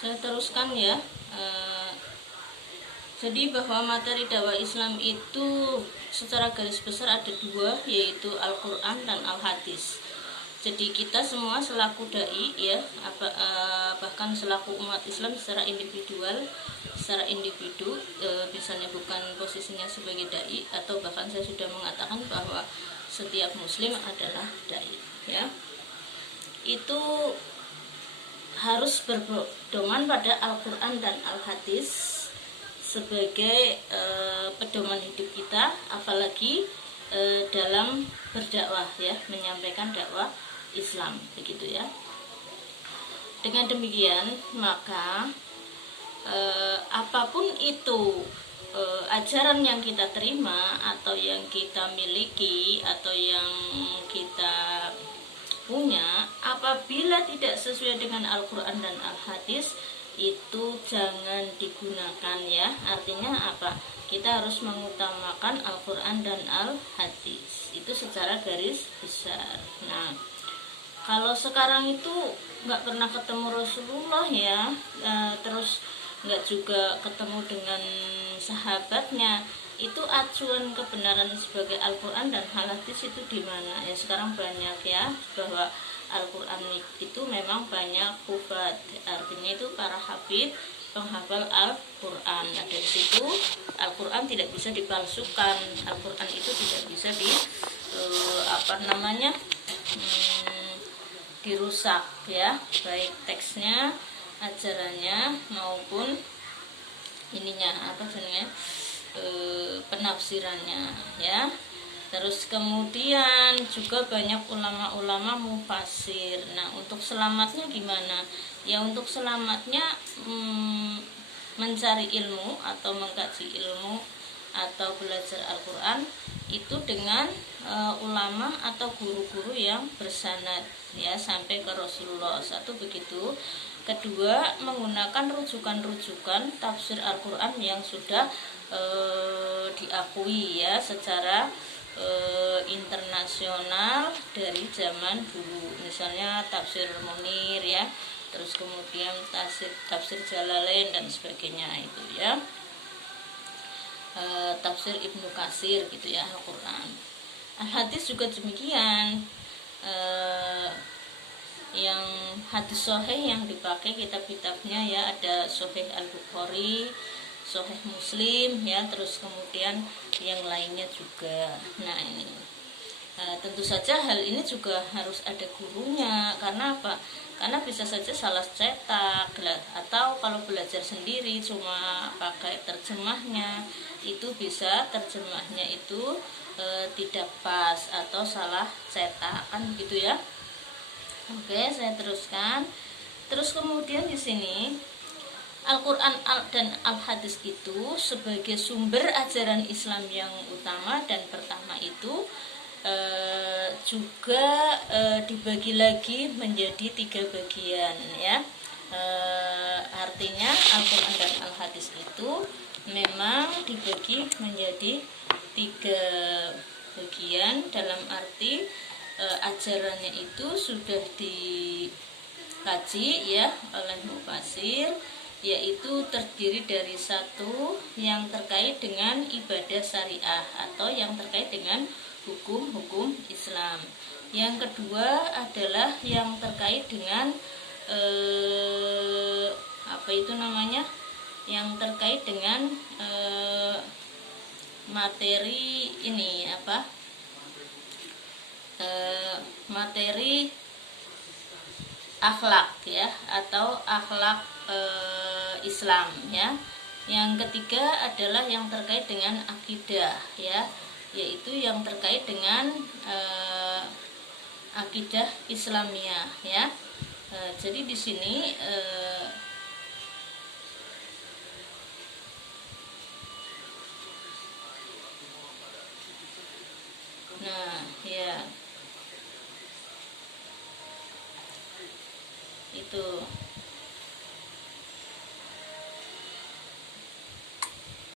Saya teruskan ya. Jadi bahwa materi dakwah Islam itu secara garis besar ada dua, yaitu Al-Quran dan Al-Hadis. Jadi kita semua selaku dai ya, bahkan selaku umat Islam secara individu, misalnya bukan posisinya sebagai dai, atau bahkan saya sudah mengatakan bahwa setiap muslim adalah dai ya. Itu harus berpedoman pada Al-Quran dan Al-Hadis sebagai pedoman hidup kita, apalagi dalam berdakwah ya, menyampaikan dakwah Islam begitu ya. Dengan demikian maka apapun itu ajaran yang kita terima atau yang kita miliki atau yang kita punya, apabila tidak sesuai dengan Al-Quran dan Al-Hadis, itu jangan digunakan ya. Artinya apa? Kita harus mengutamakan Al-Quran dan Al-Hadis, itu secara garis besar. Nah, kalau sekarang itu nggak pernah ketemu Rasulullah ya, terus nggak juga ketemu dengan sahabatnya, itu acuan kebenaran sebagai Al-Quran dan Al-Hadis itu di mana? Ya sekarang banyak ya, bahwa Al-Quran itu memang banyak hufad, artinya itu para hafid, penghafal Al-Quran. Nah, dari situ Al-Quran tidak bisa dipalsukan, Al-Quran itu tidak bisa dirusak ya, baik teksnya, ajarannya maupun penafsirannya ya. Terus kemudian juga banyak ulama-ulama mufasir. Nah, untuk selamatnya gimana? Ya untuk selamatnya mencari ilmu atau mengkaji ilmu atau belajar Al-Quran itu dengan ulama atau guru-guru yang bersanad ya sampai ke Rasulullah. Satu begitu. Kedua, menggunakan rujukan-rujukan tafsir Al-Quran yang sudah diakui ya secara internasional dari zaman dulu. Misalnya tafsir Munir ya, terus kemudian tafsir Jalalain dan sebagainya itu ya. Tafsir Ibnu Katsir gitu ya Al-Quran. Al-Hadis juga demikian. Yang hadis sahih yang dipakai kitab-kitabnya ya, ada Sahih Al-Bukhari, Sahih Muslim ya, terus kemudian yang lainnya juga. Nah ini tentu saja hal ini juga harus ada gurunya. Karena apa? Karena bisa saja salah cetak, atau kalau belajar sendiri cuma pakai terjemahnya, itu bisa terjemahnya itu tidak pas atau salah cetak kan gitu ya. Oke, saya teruskan. Terus kemudian di sini Al-Quran dan Al-Hadis itu sebagai sumber ajaran Islam yang utama dan pertama itu juga dibagi lagi menjadi 3 bagian ya. Artinya Al-Quran dan Al-Hadis itu memang dibagi menjadi 3 bagian, dalam arti ajarannya itu sudah dikaji ya oleh mufasir, yaitu terdiri dari satu yang terkait dengan ibadah syariah atau yang terkait dengan hukum-hukum Islam. Yang kedua adalah yang terkait dengan yang terkait dengan materi ini materi akhlak ya, atau akhlak Islam ya. Yang ketiga adalah yang terkait dengan akidah ya, yaitu yang terkait dengan akidah Islamiyah ya. Jadi di sini nah ya itu